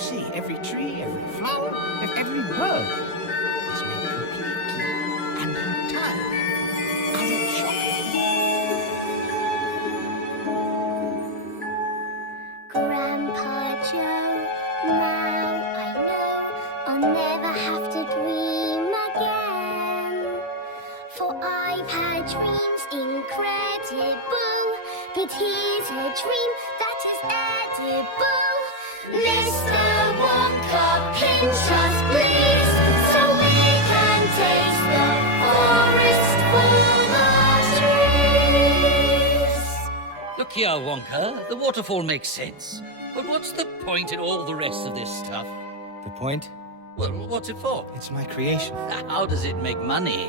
see, every tree, every flower, every bird is made completely and entirely out of chocolate. Grandpa Joe, now I know I'll never have to dream again. For I've had dreams incredible, but here's a dream that is edible. Mr. Wonka, pinch us please, so we can taste the forest full of trees. Look here, Wonka. The waterfall makes sense. But what's the point in all the rest of this stuff? The point? Well, what's it for? It's my creation. How does it make money?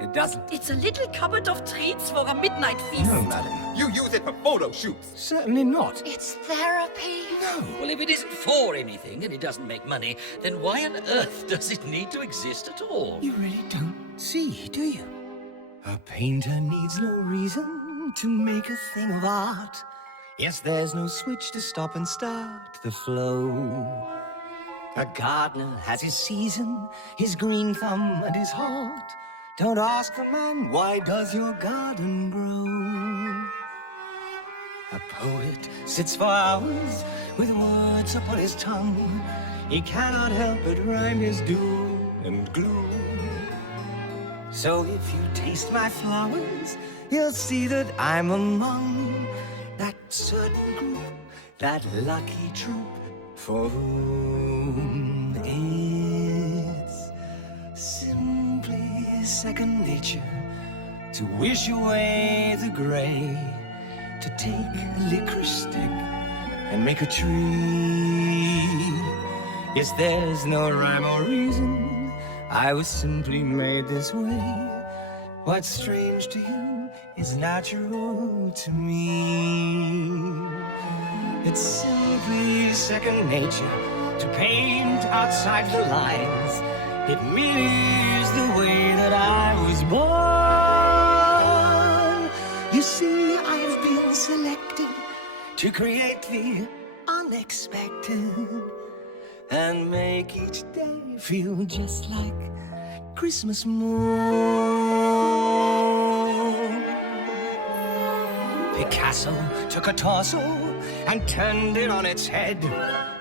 It doesn't. It's a little cupboard of treats for a midnight feast. No, madam. You use it for photo shoots. Certainly not. It's therapy. No. Well, if it isn't for anything and it doesn't make money, then why on earth does it need to exist at all? You really don't see, do you? A painter needs no reason to make a thing of art. Yes, there's no switch to stop and start the flow. A gardener has his season, his green thumb and his heart. Don't ask the man, why does your garden grow? A poet sits for hours with words upon his tongue. He cannot help but rhyme his doom and gloom. So if you taste my flowers, you'll see that I'm among that certain group, that lucky troop, for whom it's simply second nature to wish away the gray, to take a licorice stick and make a tree. Yes, there's no rhyme or reason, I was simply made this way. What's strange to you is natural to me. It's simply second nature to paint outside the lines. It merely is the way that I was born. You see, I've been selected to create the unexpected and make each day feel just like Christmas morn. Picasso took a torso and turned it on its head.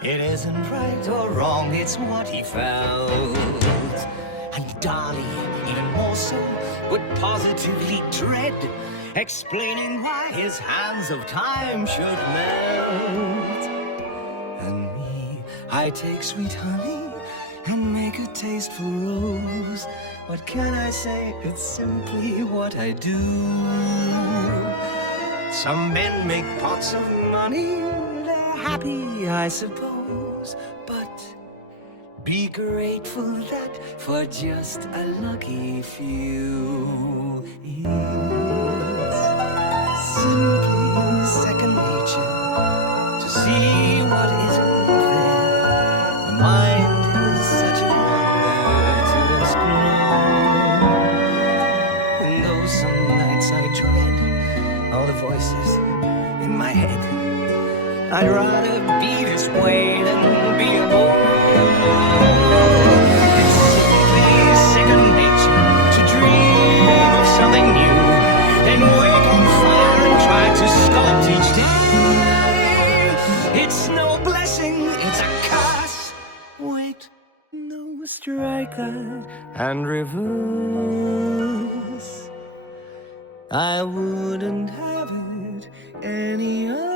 It isn't right or wrong, it's what he felt. And Dali, even more so, would positively dread explaining why his hands of time should melt. And me, I take sweet honey and make a tasteful rose. What can I say? It's simply what I do. Some men make pots of money, they're happy, I suppose. But be grateful that for just a lucky few, it's simply second nature to see what isn't there. The mind is such a wonder to explore. And though some nights I dread all the voices in my head, I'd rather be this way than be a bore. It's simply second nature to dream of something new, then wake on fire and try to sculpt each day. It's no blessing, it's a curse. Wait, no, strike that and reverse. I wouldn't have it any other